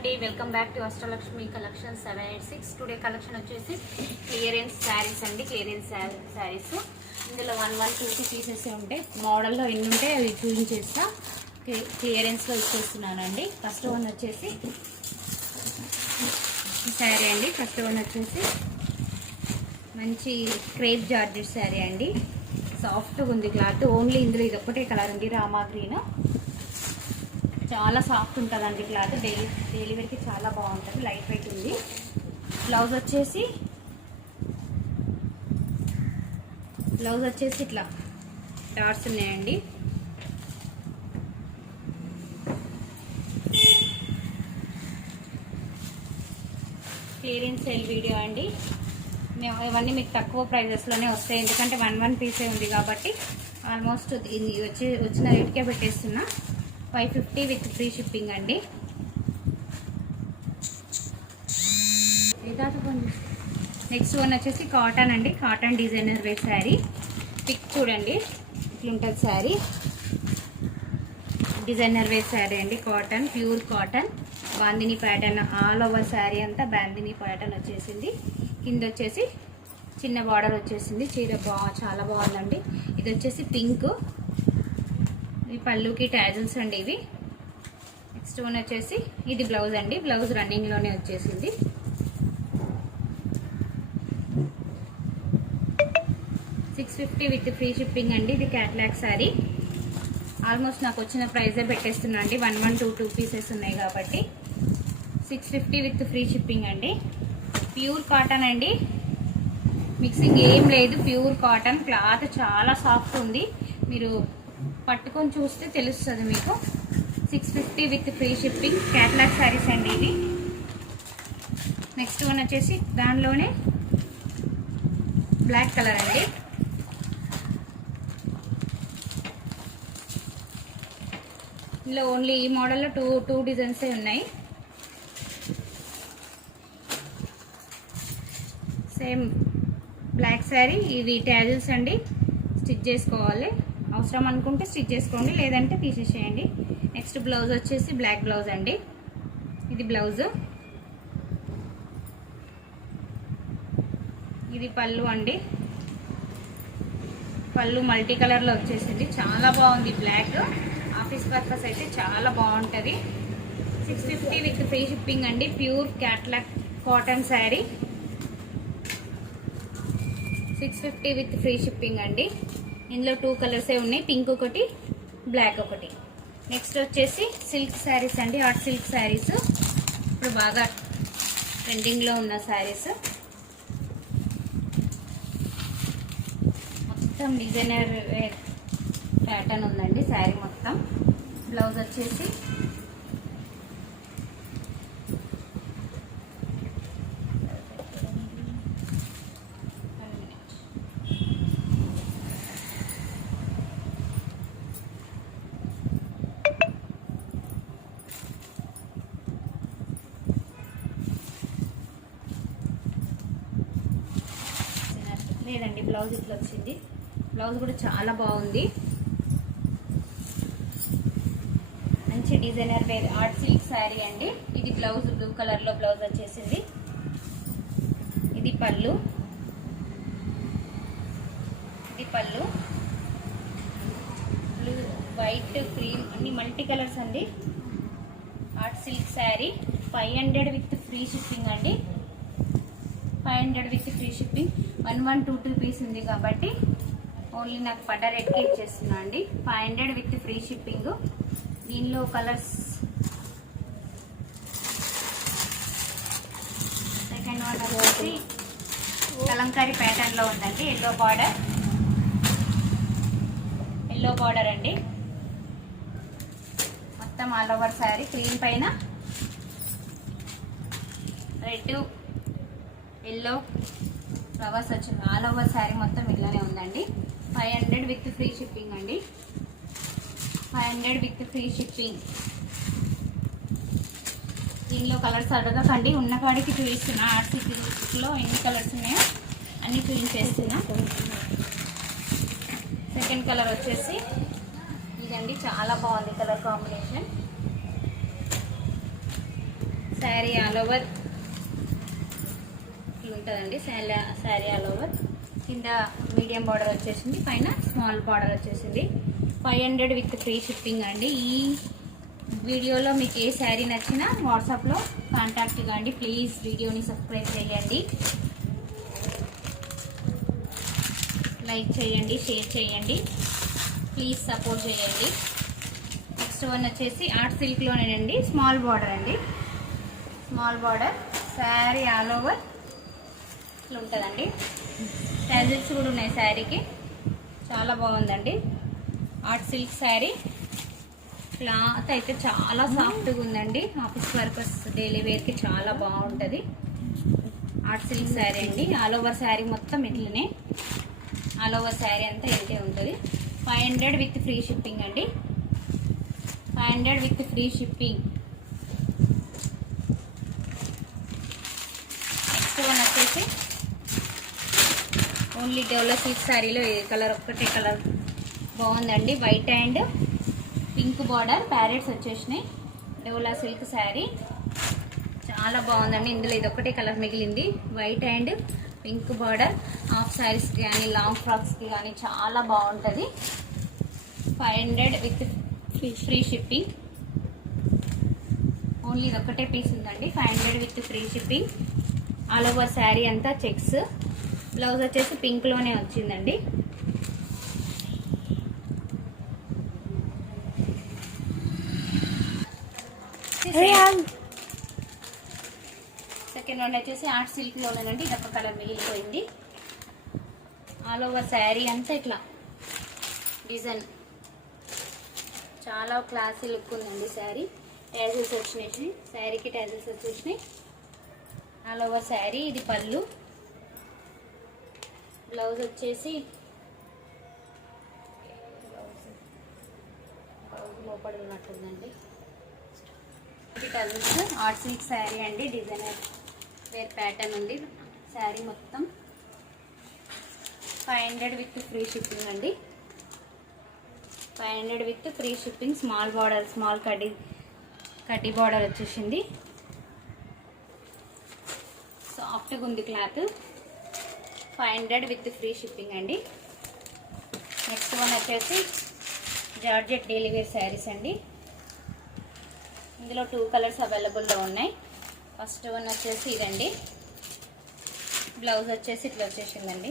అండి, welcome back to Ashtalakshmi collection 786. Today collection వచ్చేసి clearance saris అండి. క్లియరెన్స్ శారీస్ ఇందులో 150 పీసెస్ ఉంటాయి. మోడల్లో ఎన్ని ఉంటాయి అవి చూపించేస్తా. క్లియరెన్స్లో ఇచ్చేస్తున్నానండి. ఫస్ట్ వన్ వచ్చేసి శారీ అండి. ఫస్ట్ వన్ వచ్చేసి మంచి క్రేప్ జార్జెట్ శారీ అండి. సాఫ్ట్గా ఉంది క్లాత్. ఓన్లీ ఇందులో ఇది ఒక్కటే కలర్ ఉంది, రామా గ్రీన్. చాలా సాఫ్ట్ ఉంటుందండి క్లాత్. డైలీ వేర్కి చాలా బాగుంటుంది. లైట్ వెయిట్ ఉంది. బ్లౌజ్ వచ్చేసి ఇట్లా డాట్స్ ఉన్నాయండి. క్లియరెన్స్ సేల్ వీడియో అండి. ఇవన్నీ మీకు తక్కువ ప్రైజెస్లోనే వస్తాయి, ఎందుకంటే 1 పీసే ఉంది కాబట్టి ఆల్మోస్ట్ వచ్చిన రేట్కే పెట్టేస్తున్నా. 550 విత్ ఫ్రీ షిప్పింగ్ అండి. నెక్స్ట్ వన్ వచ్చేసి కాటన్ అండి. Cotton designer wear saree. Pic చూడండి ఇట్లుంటుంది శారీ. డిజైనర్ వేర్ శారీ అండి. Cotton, pure cotton. Bandhani pattern all over saree అంతా బాందిని ప్యాటర్న్ వచ్చేసింది. కింద వచ్చేసి చిన్న బార్డర్ వచ్చేసింది. చీర చాలా బాగుందండి. ఇది వచ్చేసి పింక్. ఈ పళ్ళుకి ట్యాజల్స్ అండి ఇవి. నెక్స్ట్ వన్ వచ్చేసి ఇది బ్లౌజ్ అండి. బ్లౌజ్ రన్నింగ్లోనే వచ్చేసింది. $650 విత్ ఫ్రీ షిప్పింగ్ అండి. ఇది క్యాట్లాగ్ శారీ. ఆల్మోస్ట్ నాకు వచ్చిన ప్రైజే పెట్టేస్తున్నా అండి. 2 పీసెస్ ఉన్నాయి కాబట్టి 650 విత్ ఫ్రీ షిప్పింగ్ అండి. ప్యూర్ కాటన్ అండి. మిక్సింగ్ ఏం లేదు. Pure cotton. క్లాత్ చాలా సాఫ్ట్ ఉంది. మీరు పట్టుకొని చూస్తే తెలుస్తుంది మీకు. 650 with free shipping catalogue saris అండి ఇది. నెక్స్ట్ వన్ వచ్చేసి దానిలోనే బ్లాక్ కలర్ అండి. ఇందులో ఓన్లీ ఈ మోడల్లో టూ డిజైన్సే ఉన్నాయి. Same black saree. ఇవి ట్యాజిల్స్ అండి. స్టిచ్ చేసుకోవాలి. అవసరం అనుకుంటే స్టిచ్ చేసుకోండి, లేదంటే తీసేసేయండి. నెక్స్ట్ బ్లౌజ్ వచ్చేసి బ్లాక్ బ్లౌజ్ అండి. ఇది బ్లౌజ్. ఇది పళ్ళు అండి. పళ్ళు మల్టీ కలర్లో వచ్చేసింది. చాలా బాగుంది. బ్లాక్ ఆఫీస్ పర్పస్ అయితే చాలా బాగుంటుంది. 650 విత్ ఫ్రీ షిప్పింగ్ అండి. Pure catalogue cotton sari. 650 with free shipping అండి. ఇందులో 2 కలర్సే ఉన్నాయి. పింక్ ఒకటి, బ్లాక్ ఒకటి. నెక్స్ట్ వచ్చేసి సిల్క్ శారీస్ అండి. ఆర్ట్ సిల్క్ శారీస్ ఇప్పుడు బాగా ట్రెండింగ్లో ఉన్న శారీస్. మొత్తం డిజైనర్ ప్యాటర్న్ ఉందండి శారీ మొత్తం. బ్లౌజ్ వచ్చేసి లేదండి, బ్లౌజ్ ఇట్లా వచ్చింది. బ్లౌజ్ కూడా చాలా బాగుంది. మంచి designer wear art silk saree అండి. ఇది బ్లౌజ్ బ్లూ కలర్లో బ్లౌజ్ వచ్చేసింది. ఇది పళ్ళు. ఇది పళ్ళు. బ్లూ, వైట్, క్రీమ్ అన్ని మల్టీ కలర్స్ అండి. Art silk sari. 500 with free shipping అండి. 500 విత్ ఫ్రీ షిప్పింగ్. 1 పీస్ ఉంది కాబట్టి ఓన్లీ నాకు పడ్డ రేట్కే ఇచ్చేస్తున్నా అండి. 500 విత్ ఫ్రీ షిప్పింగ్. దీనిలో కలర్స్ సెకండ్ వన్ వచ్చేసి కలంకారీ ప్యాటర్న్లో ఉందండి. ఎల్లో బార్డర్ అండి. మొత్తం ఆల్ ఓవర్ శారీ. క్రీమ్ పైన రెడ్, ఎల్లో ఫ్లవర్స్ వచ్చింది. ఆల్ ఓవర్ శారీ మొత్తం ఇట్లానే ఉందండి. 500 విత్ ఫ్రీ షిప్పింగ్ అండి. 500 విత్ ఫ్రీ షిప్పింగ్. దీనిలో కలర్స్ అడగకండి, ఉన్న కాడికి చూపిస్తున్నా. ఆర్ట్ సిల్క్లో ఎన్ని కలర్స్ ఉన్నాయో అన్నీ చూపించేస్తున్నా. సెకండ్ కలర్ వచ్చేసి ఇదండి. చాలా బాగుంది colour combination. Sari all over ఉంటుందండి. శారీ ఆల్ ఓవర్ కింద మీడియం బార్డర్ వచ్చేసింది, పైన స్మాల్ బార్డర్ వచ్చేసింది. 500 విత్ ఫ్రీ షిప్పింగ్ అండి. ఈ వీడియోలో మీకు ఏ శారీ నచ్చినా వాట్సాప్లో కాంటాక్ట్ కాండి. ప్లీజ్ వీడియోని సబ్స్క్రైబ్ చేయండి, లైక్ చేయండి, షేర్ చేయండి, ప్లీజ్ సపోర్ట్ చేయండి. నెక్స్ట్ వన్ వచ్చేసి ఆర్ట్ సిల్క్లోనేనండి, స్మాల్ బార్డర్ అండి. Small border sari all over ఇట్లా ఉంటుందండి. ట్యాజిల్స్ కూడా ఉన్నాయి శారీకి, చాలా బాగుందండి. ఆర్ట్ సిల్క్ శారీ, క్లాత్ అయితే చాలా సాఫ్ట్గా ఉందండి. ఆఫీస్ పర్పస్ డైలీ వేర్కి చాలా బాగుంటుంది. ఆర్ట్ సిల్క్ శారీ అండి. ఆల్ ఓవర్ శారీ మొత్తం ఇట్లనే, ఆల్ ఓవర్ శారీ అంతా ఇంతే ఉంటుంది. 500 విత్ ఫ్రీ షిప్పింగ్ అండి. 500 with free shipping. Next one వచ్చేసి ఓన్లీ డెవలో సిల్క్ శారీలో ఈ కలర్ ఒక్కటే కలర్ బాగుందండి. White and pink border parrots వచ్చేసినాయి. డెవలా సిల్క్ శారీ చాలా బాగుందండి. ఇందులో ఇది ఒకటే కలర్ మిగిలింది, white and pink border. Half శారీస్కి కానీ లాంగ్ ఫ్రాక్స్కి కానీ చాలా బాగుంటుంది. 500 విత్ ఫ్రీ షిప్పింగ్. ఓన్లీ ఇది ఒకటే పీస్ ఉందండి. 500 with free shipping. All over saree అంతా చెక్స్. బ్లౌజ్ వచ్చేసి పింక్లోనే వచ్చిందండి. సెకండ్ వన్ వచ్చేసి ఆర్ట్ సిల్క్లోనేనండి. ఇది ఒక కలర్ మిగిలిపోయింది. ఆల్ ఓవర్ శారీ అంతా ఇట్లా డిజైన్ చాలా క్లాసీ లుక్ ఉందండి. శారీ ట్యాజిల్స్ వచ్చినాయి, శారీకి ట్యాజిల్స్ వచ్చేసినాయి. All over saree. ఇది పళ్ళు. బ్లౌజ్ వచ్చేసి లోపల ఉన్నట్టుందండి. టజిల్స్. ఆర్ట్ సిల్క్ శారీ అండి. డిజైనర్ వేర్ ప్యాటర్న్ ఉంది శారీ మొత్తం. 500 విత్ ఫ్రీ షిప్పింగ్ అండి. 500 with free shipping. Small border, small కడ్డీ బార్డర్ వచ్చేసింది. సాఫ్ట్గా ఉంది క్లాత్. 500 విత్ ఫ్రీ షిప్పింగ్ అండి. నెక్స్ట్ వన్ వచ్చేసి జార్జెట్ డైలీ వేర్ శారీస్ అండి. ఇందులో 2 కలర్స్ అవైలబుల్లో ఉన్నాయి. ఫస్ట్ వన్ వచ్చేసి ఇదండి. బ్లౌజ్ వచ్చేసి ఇట్లా వచ్చేసిందండి.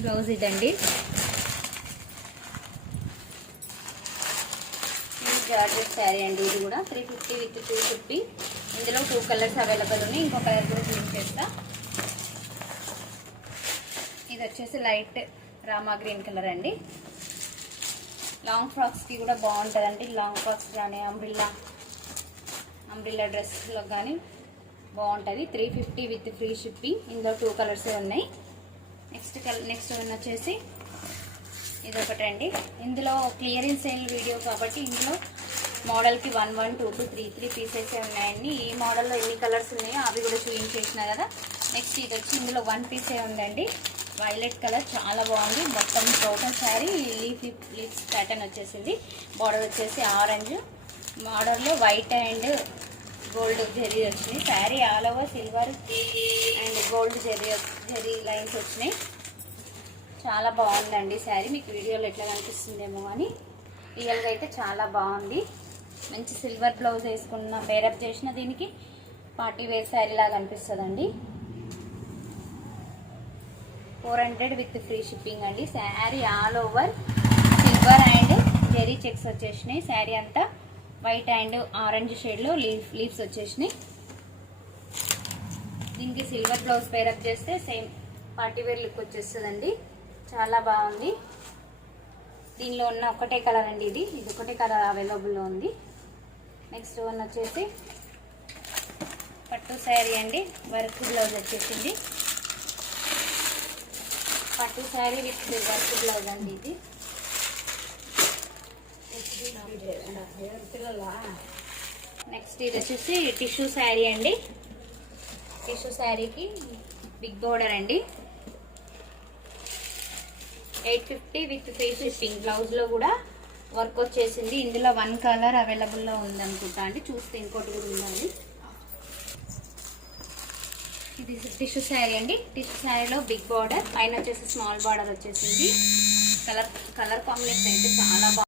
బ్లౌజ్ ఇదండి. ఇది జార్జెట్ శారీ అండి. ఇది కూడా 350 విత్ 250. ఇందులో 2 కలర్స్ అవైలబుల్ ఉన్నాయి. ఇంకో కలర్ కూడా క్లీన్ చేస్తా. ఇది వచ్చేసి లైట్ రామా గ్రీన్ కలర్ అండి. లాంగ్ ఫ్రాక్స్కి కూడా బాగుంటుందండి. లాంగ్ ఫ్రాక్స్ కానీ అంబ్రిల్లా డ్రెస్లో కానీ బాగుంటుంది. 350 విత్ ఫ్రీ షిప్పింగ్. ఇందులో 2 కలర్సే ఉన్నాయి. నెక్స్ట్ వన్ వచ్చేసి ఇదొకటి అండి. ఇందులో క్లియరెన్స్ సేల్ వీడియో కాబట్టి ఇందులో మోడల్కి 1, 1, 2, 2, 3 పీసెస్ ఉన్నాయండి. ఈ మోడల్లో ఎన్ని కలర్స్ ఉన్నాయో అవి కూడా చూపించేసిన కదా. నెక్స్ట్ ఇది వచ్చి ఇందులో 1 పీసే ఉందండి. వైలెట్ కలర్ చాలా బాగుంది. మొత్తం టోటల్ శారీ లీఫ్స్ ప్యాటర్న్ వచ్చేసింది. బార్డర్ వచ్చేసి ఆరెంజ్ బార్డర్లో వైట్ అండ్ గోల్డ్ జెరీ వచ్చినాయి. Saree all over silver and gold zari lines వచ్చినాయి. చాలా బాగుందండి శారీ. మీకు వీడియోలో ఎట్లా కనిపిస్తుందేమో కానీ రియల్గా అయితే చాలా బాగుంది. మంచి సిల్వర్ బ్లౌజ్ వేసుకున్న పేరప్ చేసిన దీనికి పార్టీ వేర్ శారీ లాగా అనిపిస్తుందండి. 400 విత్ ఫ్రీ షిప్పింగ్ అండి. Saree all over silver and zari checks వచ్చేసినాయి. శారీ అంతా వైట్ అండ్ ఆరెంజ్ షేడ్లో లీవ్స్ వచ్చేసినాయి. దీనికి సిల్వర్ బ్లౌజ్ పేరప్ చేస్తే సేమ్ పార్టీ వేర్ లుక్ వచ్చేస్తుందండి. చాలా బాగుంది. దీనిలో ఉన్న ఒకటే కలర్ అండి. ఇది ఒకటే కలర్ అవైలబుల్లో ఉంది. నెక్స్ట్ వన్ వచ్చేసి పట్టు శారీ అండి. వర్క్ బ్లౌజ్ వచ్చేసింది. పట్టు శారీ విత్ వర్క్ బ్లౌజ్ అండి. ఇది నెక్స్ట్ ఇది వచ్చేసి టిష్యూ శారీ అండి. టిష్యూ శారీకి బిగ్ బోర్డర్ అండి. 850 విత్ ఫ్రీ షిప్పింగ్. బ్లౌజ్లో కూడా వర్క్ వచ్చేసింది. ఇందులో 1 కలర్ అవైలబుల్లో ఉందనుకుంటా అండి, చూస్తే ఇంకోటి కూడా ఉందండి. ఇది టిష్యూ శారీ అండి. టిష్యూ శారీలో బిగ్ బార్డర్, పైన వచ్చేసి స్మాల్ బార్డర్ వచ్చేసింది. కలర్ కాంబినేషన్ అయితే చాలా బాగుంది.